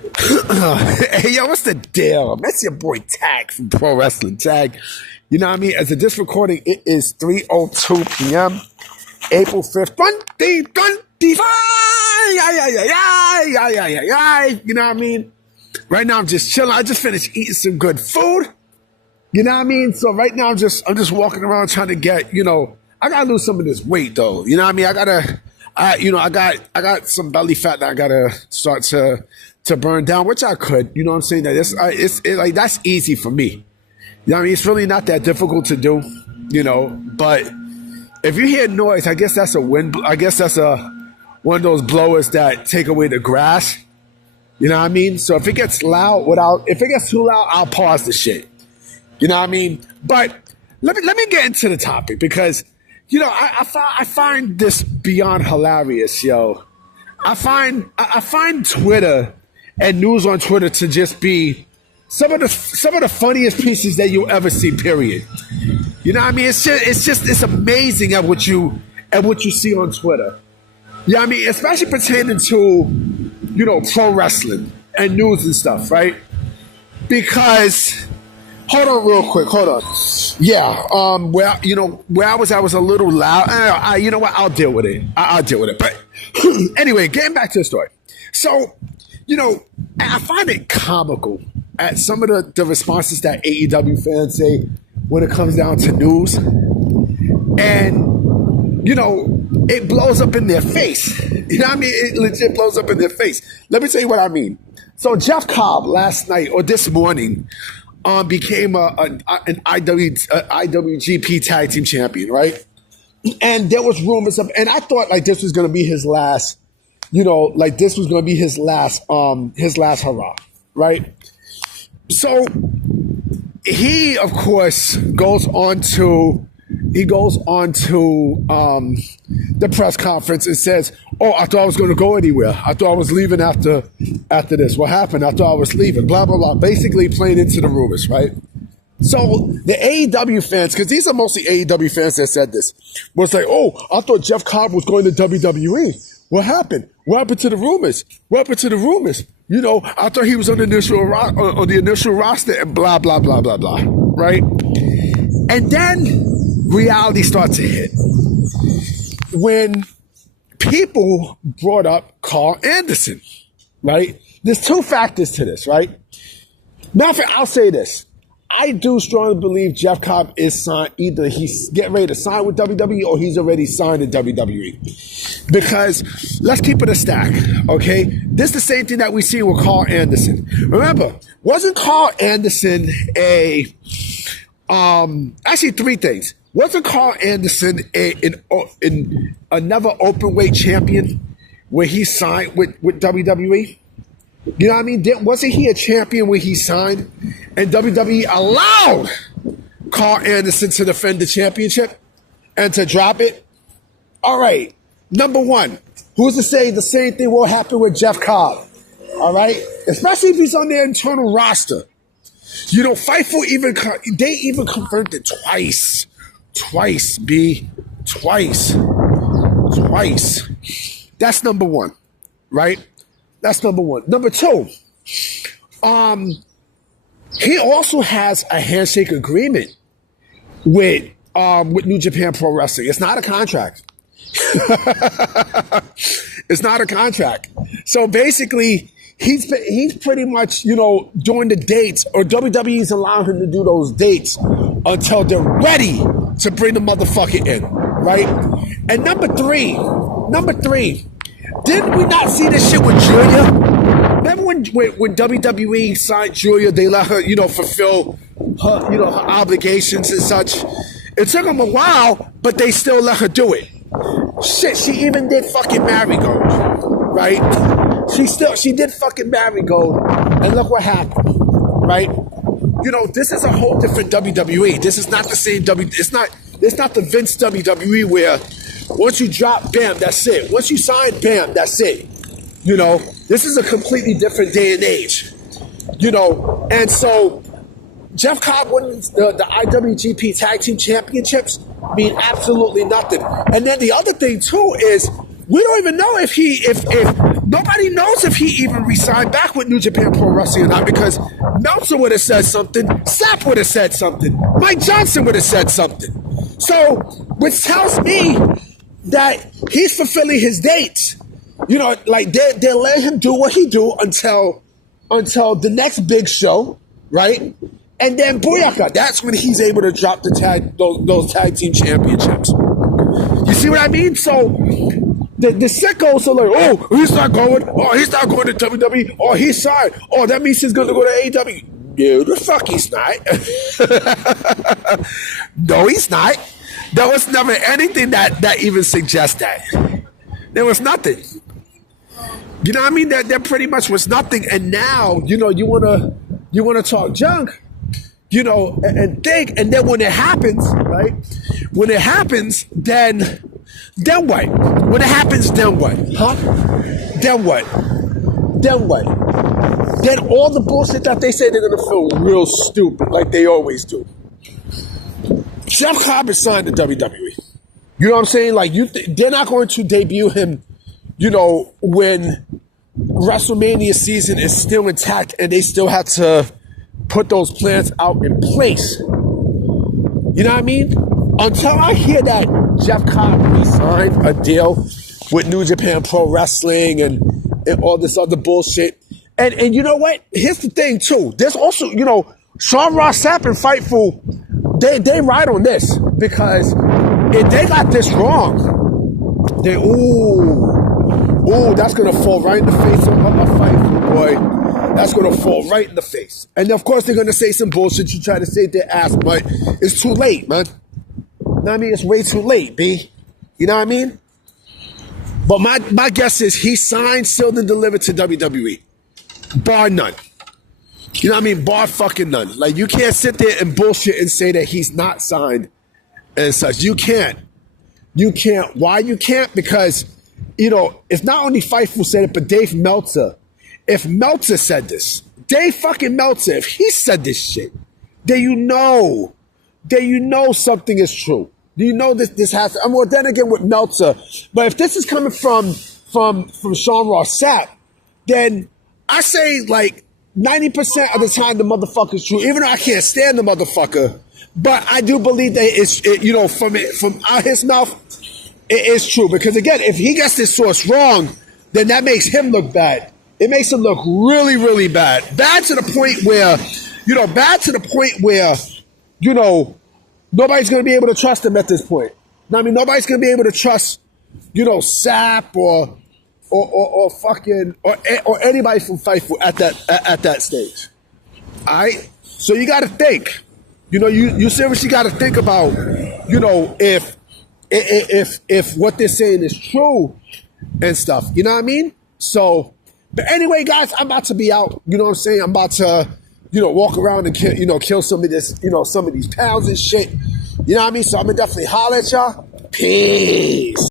Hey, yo, what's the deal? That's your boy Tag from Pro Wrestling Tag. You know what I mean? As of this recording, it is 3:02 p.m. April 5th, 2025. You know what I mean? Right now, I'm just chilling. I just finished eating some good food. You know what I mean? So right now, I'm just walking around trying to get, I gotta lose some of this weight though. You know what I mean? I got some belly fat that I gotta start to burn down, which I could. You know what I'm saying? That it's like that's easy for me. You know what I mean? It's really not that difficult to do. But if you hear noise, I guess that's a wind. I guess that's one of those blowers that take away the grass. You know what I mean? So if it gets if it gets too loud, I'll pause the shit. You know what I mean? But let me get into the topic because, I find this beyond hilarious, yo. I find Twitter and news on Twitter to just be some of the funniest pieces that you'll ever see, period. You know what I mean? It's amazing at what you see on Twitter. You know what I mean? Especially pertaining to, pro wrestling and news and stuff, right? Because hold on real quick. Hold on. Yeah. Where I was a little loud. You know what? I'll deal with it. I'll deal with it. But anyway, getting back to the story. So, I find it comical at some of the responses that AEW fans say when it comes down to news. And, it blows up in their face. You know what I mean? It legit blows up in their face. Let me tell you what I mean. So Jeff Cobb last night or this morning became an IWGP Tag Team Champion, right? And there was rumors of, and I thought like this was going to be his last, this was going to be his last hurrah, right? So he, of course, goes on to the press conference and says, "Oh, I thought I was going to go anywhere. I thought I was leaving after this. What happened? I thought I was leaving." Blah blah blah. Basically, playing into the rumors, right? So the AEW fans, because these are mostly AEW fans that said this, was like, "Oh, I thought Jeff Cobb was going to WWE. What happened? What happened to the rumors? What happened to the rumors? I thought he was on the initial roster and blah blah blah blah blah." Right? And then reality starts to hit when people brought up Carl Anderson, right? There's two factors to this, right? Now, I'll say this. I do strongly believe Jeff Cobb is signed. Either he's getting ready to sign with WWE or he's already signed in WWE. Because let's keep it a stack, okay? This is the same thing that we see with Carl Anderson. Remember, wasn't Carl Anderson actually three things. Wasn't Carl Anderson another open weight champion where he signed with WWE? You know what I mean? Wasn't he a champion when he signed and WWE allowed Carl Anderson to defend the championship and to drop it? All right. Number one, who's to say the same thing will happen with Jeff Cobb? All right. Especially if he's on their internal roster. Fightful they even confirmed it twice. Twice, B. Twice. That's number one, right? That's number one. Number two, he also has a handshake agreement with New Japan Pro Wrestling. It's not a contract. It's not a contract. So basically, he's pretty much, doing the dates, or WWE's allowing him to do those dates until they're ready to bring the motherfucker in, right? And number three, didn't we not see this shit with Julia? Remember when WWE signed Julia, they let her, fulfill her, her obligations and such. It took them a while, but they still let her do it. Shit, she even did fucking Marigold, right? She did fucking Marigold, and look what happened, right? This is a whole different WWE. This is not the same It's not the Vince WWE where once you drop, bam, that's it. Once you sign, bam, that's it. This is a completely different day and age. And so Jeff Cobb winning the IWGP Tag Team Championships mean absolutely nothing. And then the other thing too is We don't even know if nobody knows if he even re-signed back with New Japan Pro Wrestling or not, because Meltzer would have said something, Sapp would have said something, Mike Johnson would have said something. So, which tells me that he's fulfilling his dates. You know, like they'll let him do what he do until the next big show, right? And then booyaka, that's when he's able to drop those tag team championships. You see what I mean? So the Sickos are like, oh, he's not going. Oh, he's not going to WWE. Oh, he's signed. Oh, that means he's going to go to AEW. No, the fuck he's not. No, he's not. There was never anything that even suggests that. There was nothing. You know what I mean? There pretty much was nothing. And now, you know, you wanna talk junk, you know, and think, and then when it happens, right? When it happens, then what? When it happens, then what? Huh? Then what? Then what? Then all the bullshit that they say, they're gonna feel real stupid, like they always do. Jeff Cobb is signed to WWE. You know what I'm saying? Like they're not going to debut him, you know, when WrestleMania season is still intact and they still have to put those plans out in place. You know what I mean? Until I hear that Jeff Cobb re-signed a deal with New Japan Pro Wrestling and all this other bullshit. And you know what? Here's the thing too. There's also, you know, Sean Ross Sapp and Fightful, they ride on this, because if they got this wrong, they that's gonna fall right in the face of a Fightful, boy. That's gonna fall right in the face. And of course they're gonna say some bullshit to try to save their ass, but it's too late, man. You know what I mean? It's way too late, B. You know what I mean? But my guess is he signed, sealed, and delivered to WWE. Bar none. You know what I mean? Bar fucking none. Like, you can't sit there and bullshit and say that he's not signed and such. You can't. You can't. Why you can't? Because, you know, it's not only Fightful said it, but Dave Meltzer. If Meltzer said this, Dave fucking Meltzer, if he said this shit, then you know something is true. Do you know this has to, well, then again with Meltzer, but if this is coming from Sean Ross Sapp, then I say like 90% of the time the motherfucker's true, even though I can't stand the motherfucker, but I do believe that it's you know, from out his mouth, it is true. Because again, if he gets this source wrong, then that makes him look bad. It makes him look really, really bad. Bad to the point where, you know, nobody's going to be able to trust him at this point. I mean, nobody's going to be able to trust, you know, Sapp or fucking or anybody from Fightful at that stage. All right, so you got to think. You know, you seriously got to think about, you know, if what they're saying is true and stuff. You know what I mean? So, but anyway, guys, I'm about to be out. You know what I'm saying? I'm about to, you know, walk around and kill some of this, you know, some of these pounds and shit. You know what I mean? So I'm gonna definitely holler at y'all. Peace.